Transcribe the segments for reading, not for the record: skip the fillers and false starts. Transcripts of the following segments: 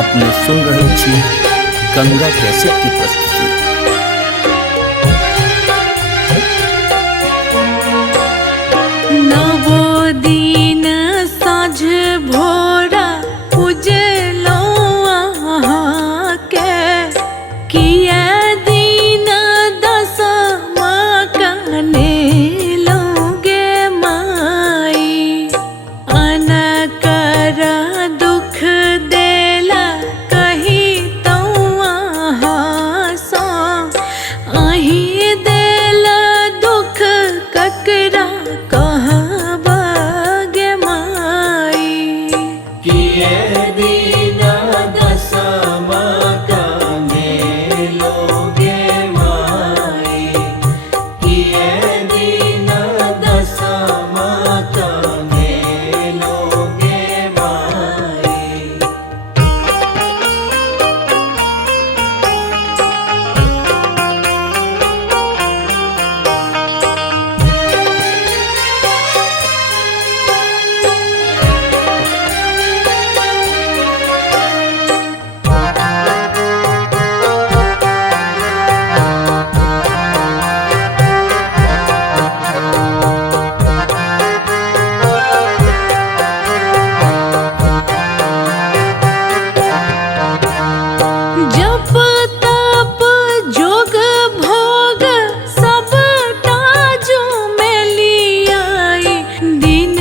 अपने सुन रहे छी गंगा कैसेट की प्रस्तुति। नवो दिन साँझ भोरा उजलो अहाँ के किया दिन दसमा कने लोगे माई अनकर दुख देला कही तो अहाँ सो अही देला दुख ककरा कहबगे माई किए दिन दसमा कने लोगे माई किए दिन दसमा कने लोगे माई। जप तप जोग भोग सब ताजो में लियाई दिन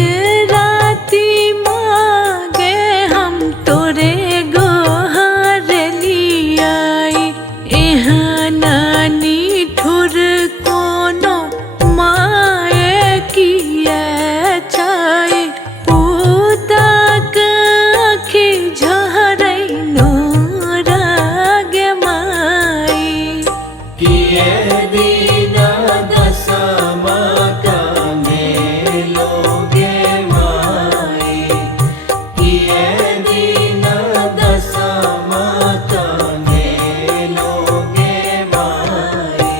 राति मांगे हम तोरे गोहर लियाई एहन निठुर कोनो माए किए छाई पूतक आँखि झरै नोरगे माई किए दिन दसमा कने लोगे माई किए दिन दसमा कने लोगे माई।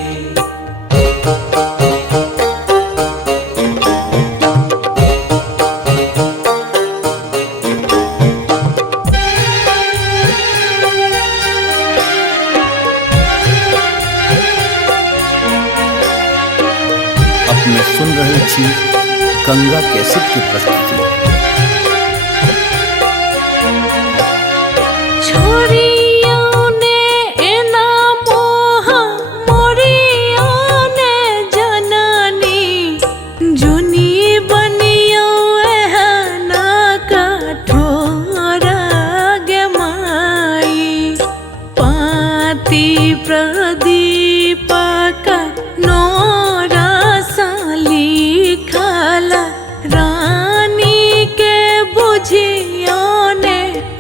अपने सुन रहे छी गंगा कैसेट की प्रस्तुति। छोरियों ने एना मोह मोरियों ने जननी जुनी बनियो एहना कठोर गे माई पाती प्रदीपक नोरा लिखल रानी के बुझियो ने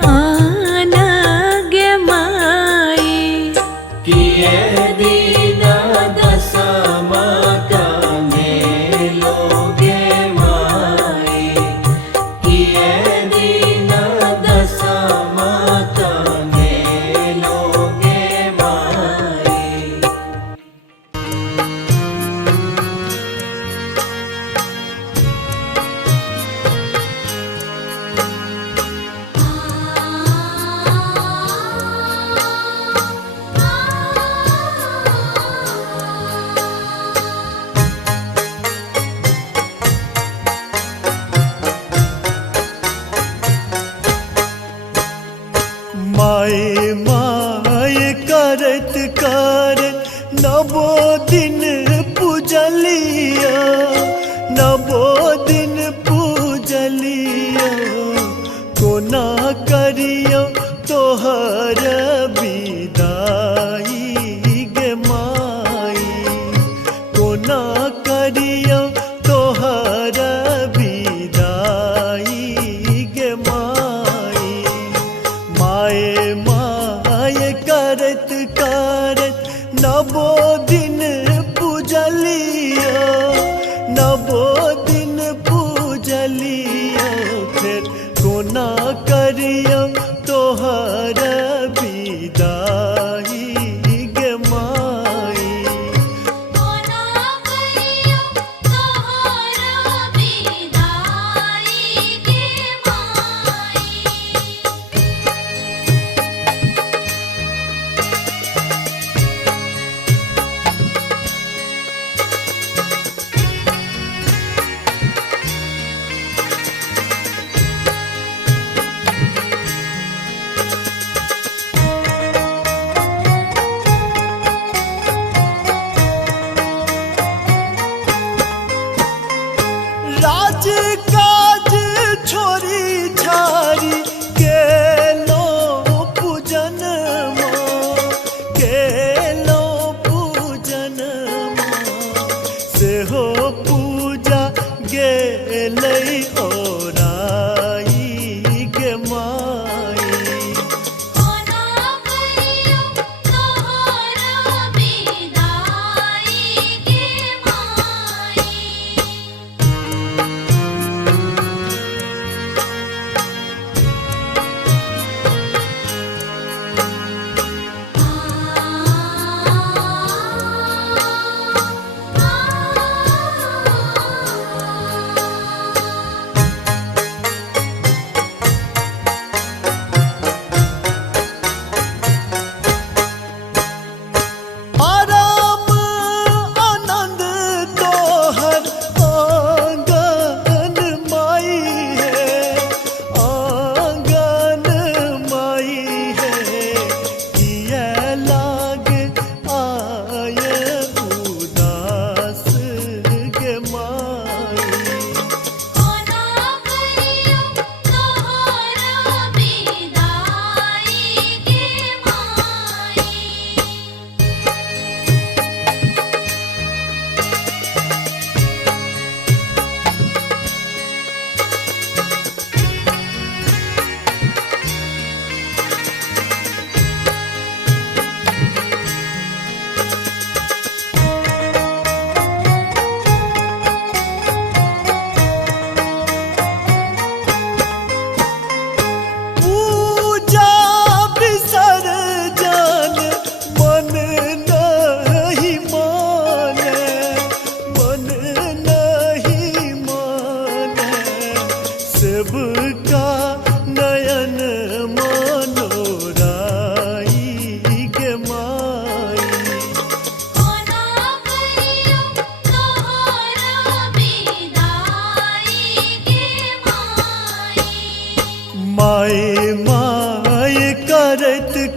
आन गे माई किए दिन दसमा कने लोगे माई किए दिन दसमा कने लोगे माई। माए माए करत करत नवो दिन पूजलिया नवो दिन पूजलिया कोना करियो तोहर विदाई गे माई कोना करियो तोहर विदाई गे माई माए माए करत करत नवो दिन पूजलिया नवो दिन पूजलिया फिर कोना करियो तोहर विदाई गे माई कोना करियो तोहर विदाई गे माई।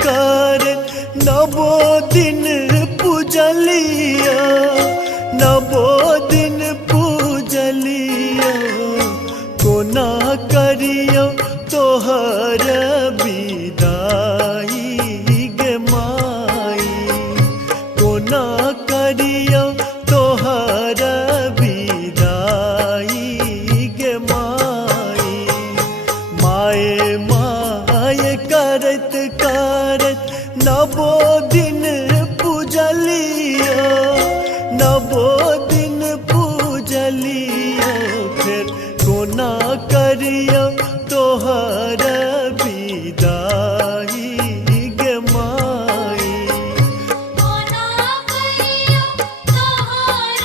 करत नवो दिन पूजलिया, नवो दिन पूजलिया। कोना करियो तोहर विदाई गे माई, कोना करियो तोहर विदाई गे माई। माए माए करत करत नवो दिन पूजलिया, नवो दिन पूजलिया। फिर कोना करियो तोहर विदाई गे माई। कोना करियो तोहर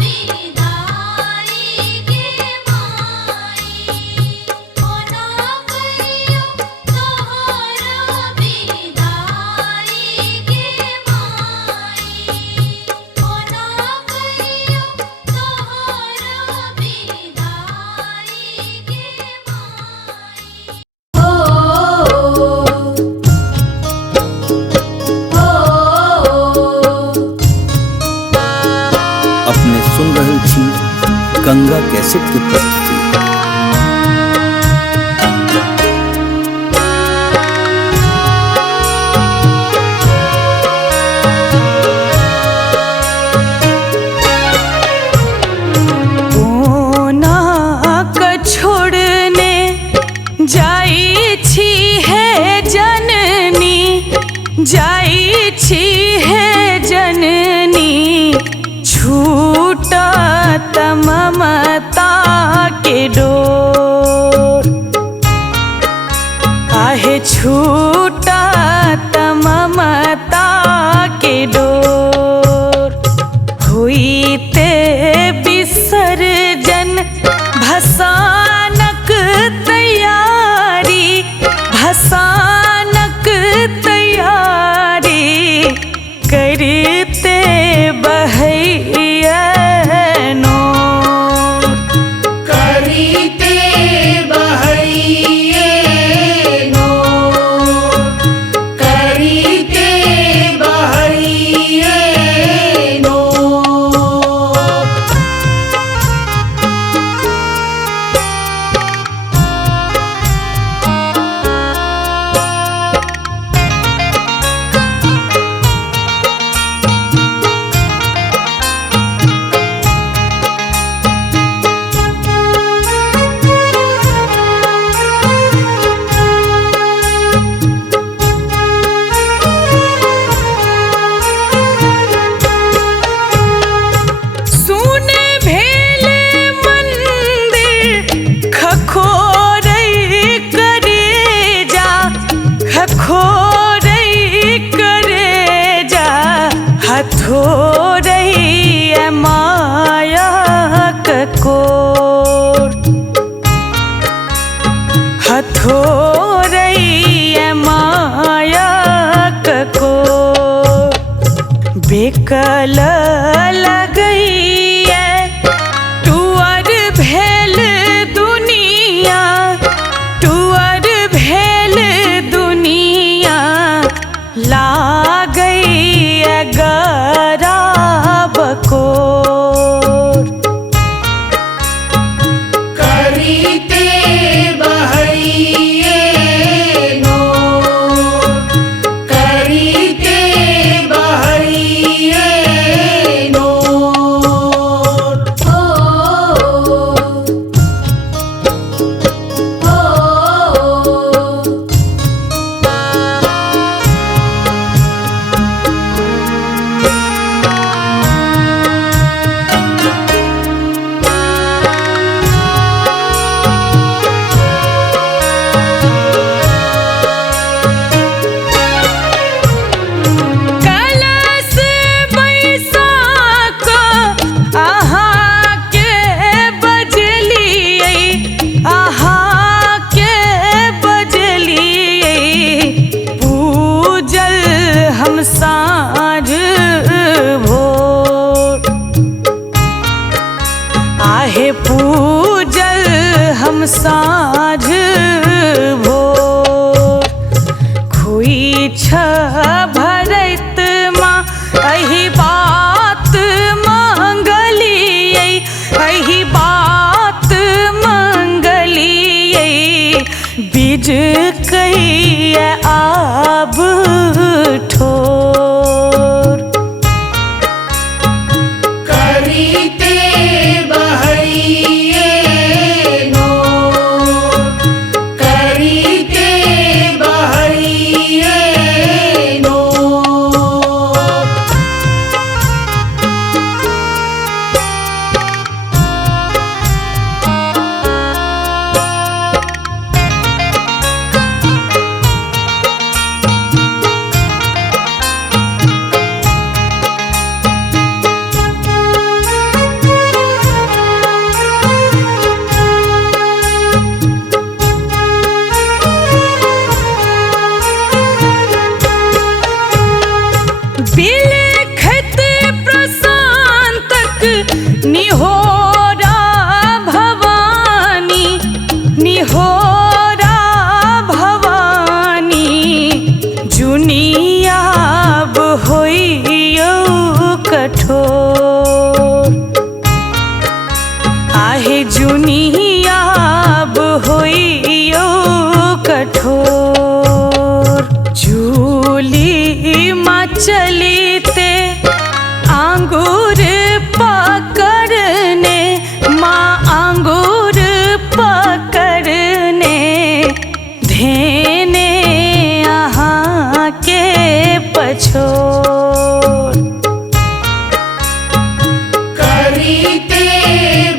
विदाई गे माई, कोना करियो तोहर विदाई गे माई, कोना करियो तोहर विदाई गे माई। अपने सुन रहल छी गंगा कैसेट की प्रस्तुति। कोना क छोड़ने जाई छी है जननी, जाई छी है जननी। छूटत ममता के डोर, काहे छूटत ममता के डोर। हुईते विसर्जन भसानक तैयारी, भसानक तैयारी। करते बहैया नोर, करीते बहैये नोर, करीते बहैये नोर। सुने भेले मंदिर खखोरई करेजा, खखोरई करेजा। हथोरई मायक कोर, हथोरई मायक कोर। बेकल लगैया टुअर भेल दुनिया, टुअर भेल दुनिया। लागैया गराब कोर, करीते बहैये नोर, करीते बहैये नोर। कलश बैसाक अहाँ के बजलियै, अहाँ के बजलियै। पूजल हम साँझ भोर, आहे पूजल हम साँझ भोर। खोई छ बहैया आब ठोर। करीते बहैये नोर, करीते बहैये नोर। बिलखत प्रशांतक निहोरा भवानी, निहोरा भवानी। जुनियाब होइयो कठोर, आहे जुनियाब होइयो कठोर। झूली माँ चलीते आंगूर पकड़ने, माँ आंगूर पकड़ने। धेने यहाँ के पछोर। करीते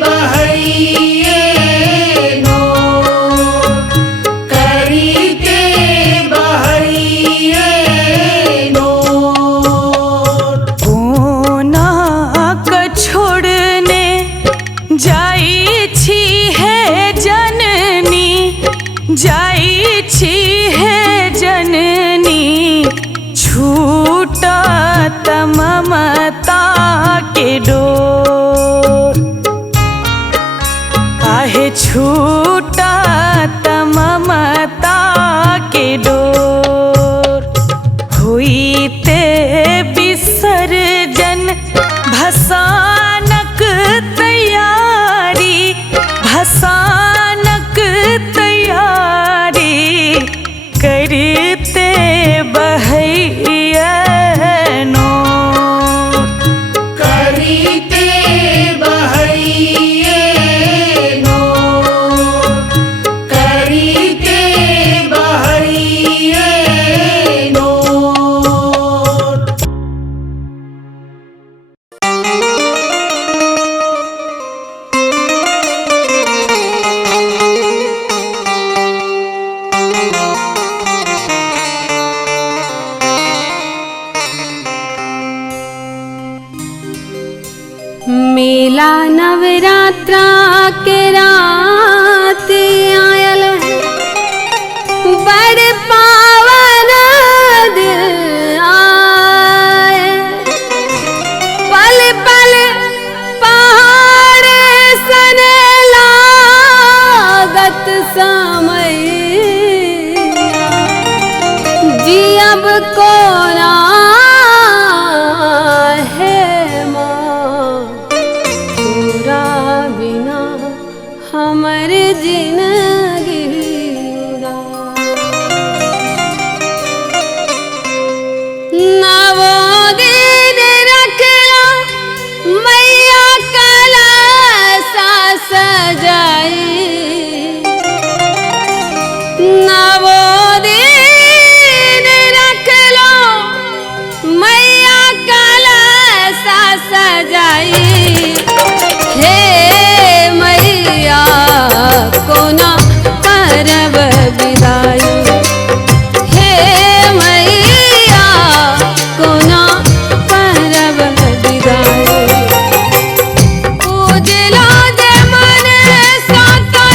बहैये नोर, करीते बहैये नोर। कोना क छोड़ने जाई छी है जननी, जाई छी है जननी। छूटा ममता के डोर, आहे छूटा ममता के डोर। हुईते विसर्जन भसानक तैयारी, भसानक तैयारी। करते बहैया नोर, करीते बहैये नोर, करीते बहैये नोर। मेला नवरात्रा के रात आयल है, बड़ पावन दिन आए। पल पल पहाड़ सन लागत समय, जियब कोना है माँ तोरा बिना हमर जिंदगी नवो दिन रखला मैया कलसा सजाई। नवो दिन रखला मैया कलसा सजाई। हे मैया कोना करब विदाई, हे मैया कोना करब विदाई। उजला जे मन साता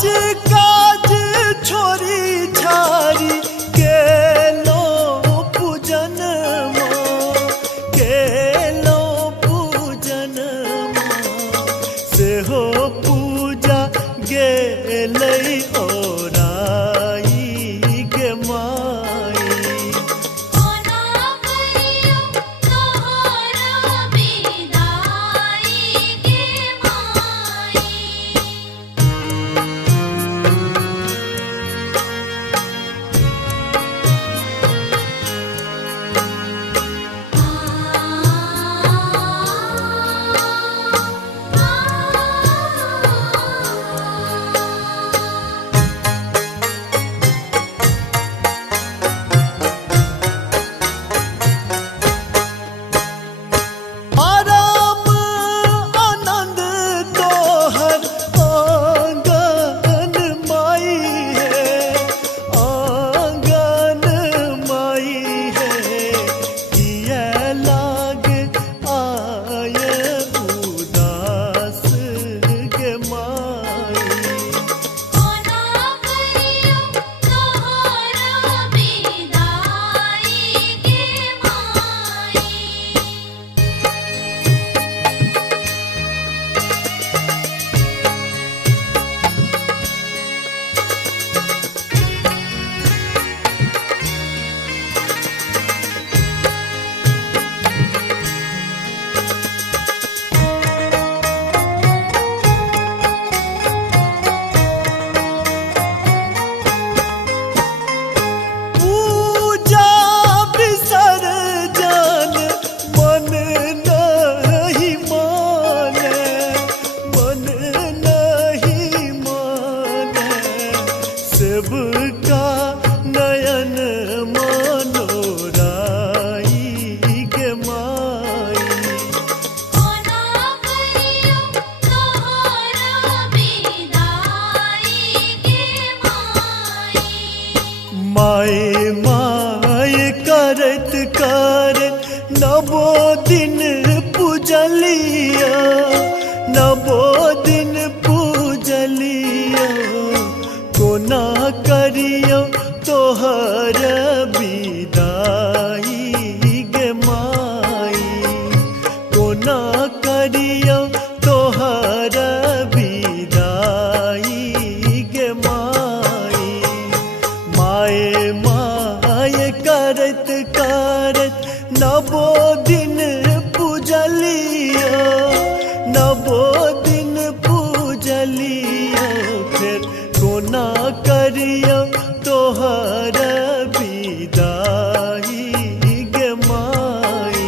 काज काज छोरी छारी केलो पूजन केलो पूजन से हो पूजा गेलै ओराई गे माई सबका नयन मनोराई गे माई माए माए करत करत नवो दिन पूजलिया नवो दिन पूजलिया कोना करियो तोहर विदाई गे माई कोना करियो तोहर विदाई गे माई माए माए करत करत नवो दिन पूजलिया नवो दिन पूजलिया फिर कोना करियो तोहर विदाई गे माई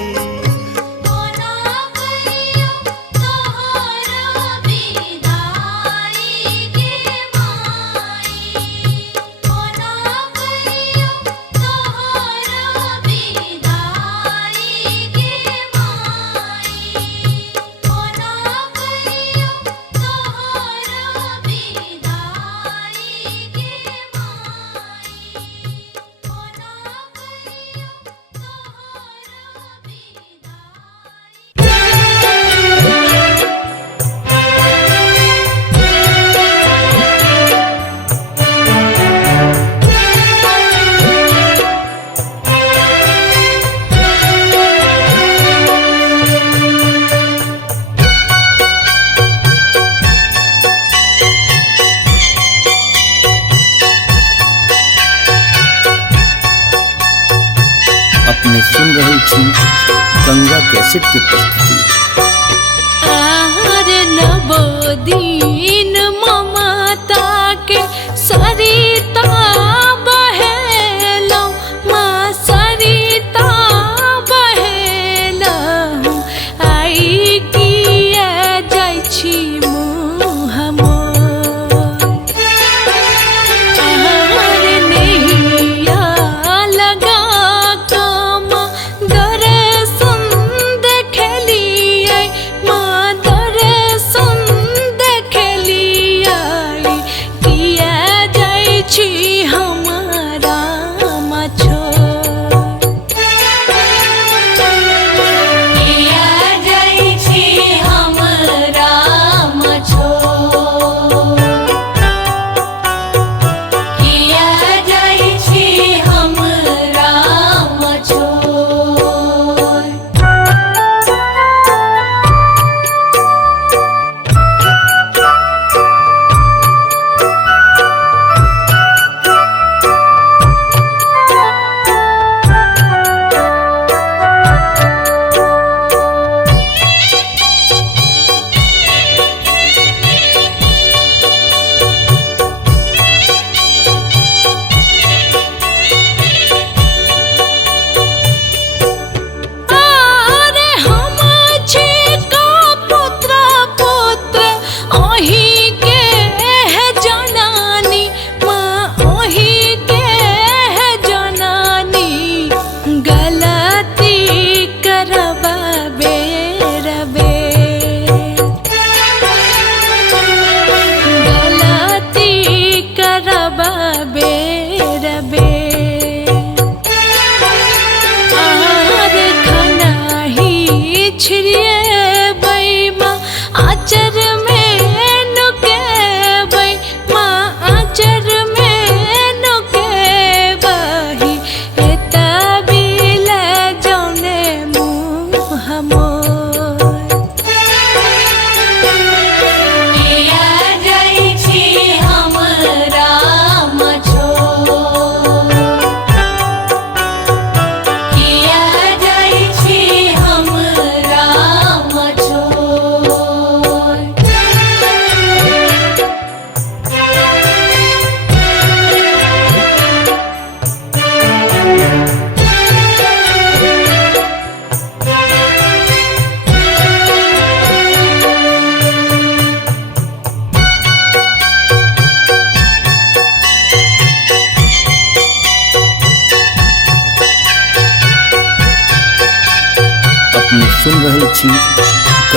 अपने सुन रहे छी गंगा कैसेट की प्रस्तुति। नवो दिन ममता के सरिता बहेलौ माँ सरिता बहेलौ आई किया जाइ छी मुँह मोर नैया लगा कम दर्शन देखली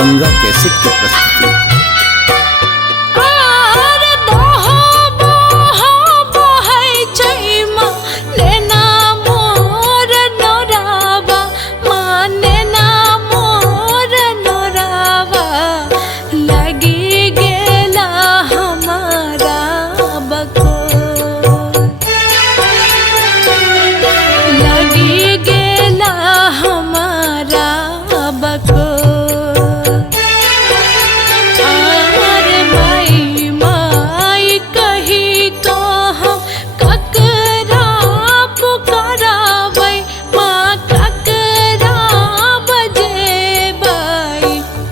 गंगा कैसेट की प्रस्तुति। आर दोहो बोहो बहै छैमा नेना मोर नोरावा माने ना मोर नोरावा लगी गेला हमारा बको लगी गेला हमारा बको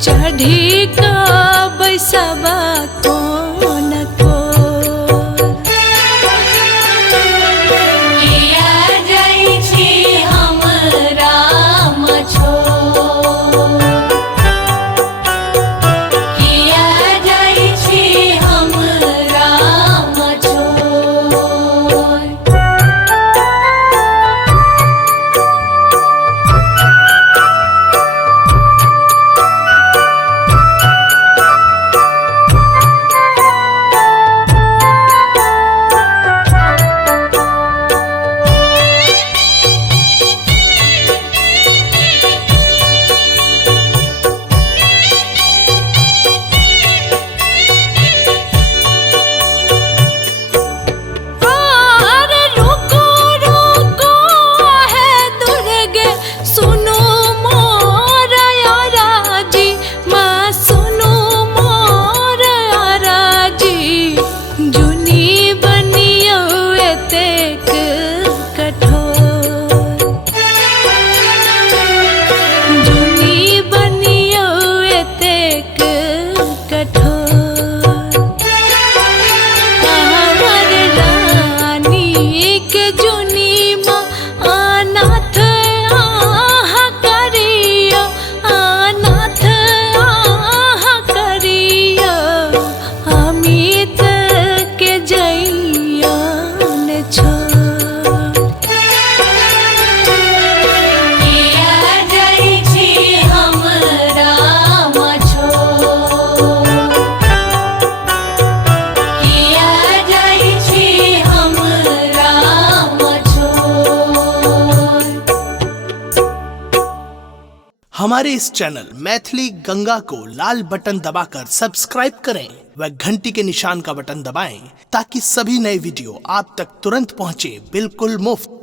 चढ़ी कब सबा कौन को किया जाइ छी हमरा मछो किया जाइ छी हमरा मछो हमारे इस चैनल मैथिली गंगा को लाल बटन दबाकर सब्सक्राइब करें व घंटी के निशान का बटन दबाएं ताकि सभी नए वीडियो आप तक तुरंत पहुंचे बिल्कुल मुफ्त।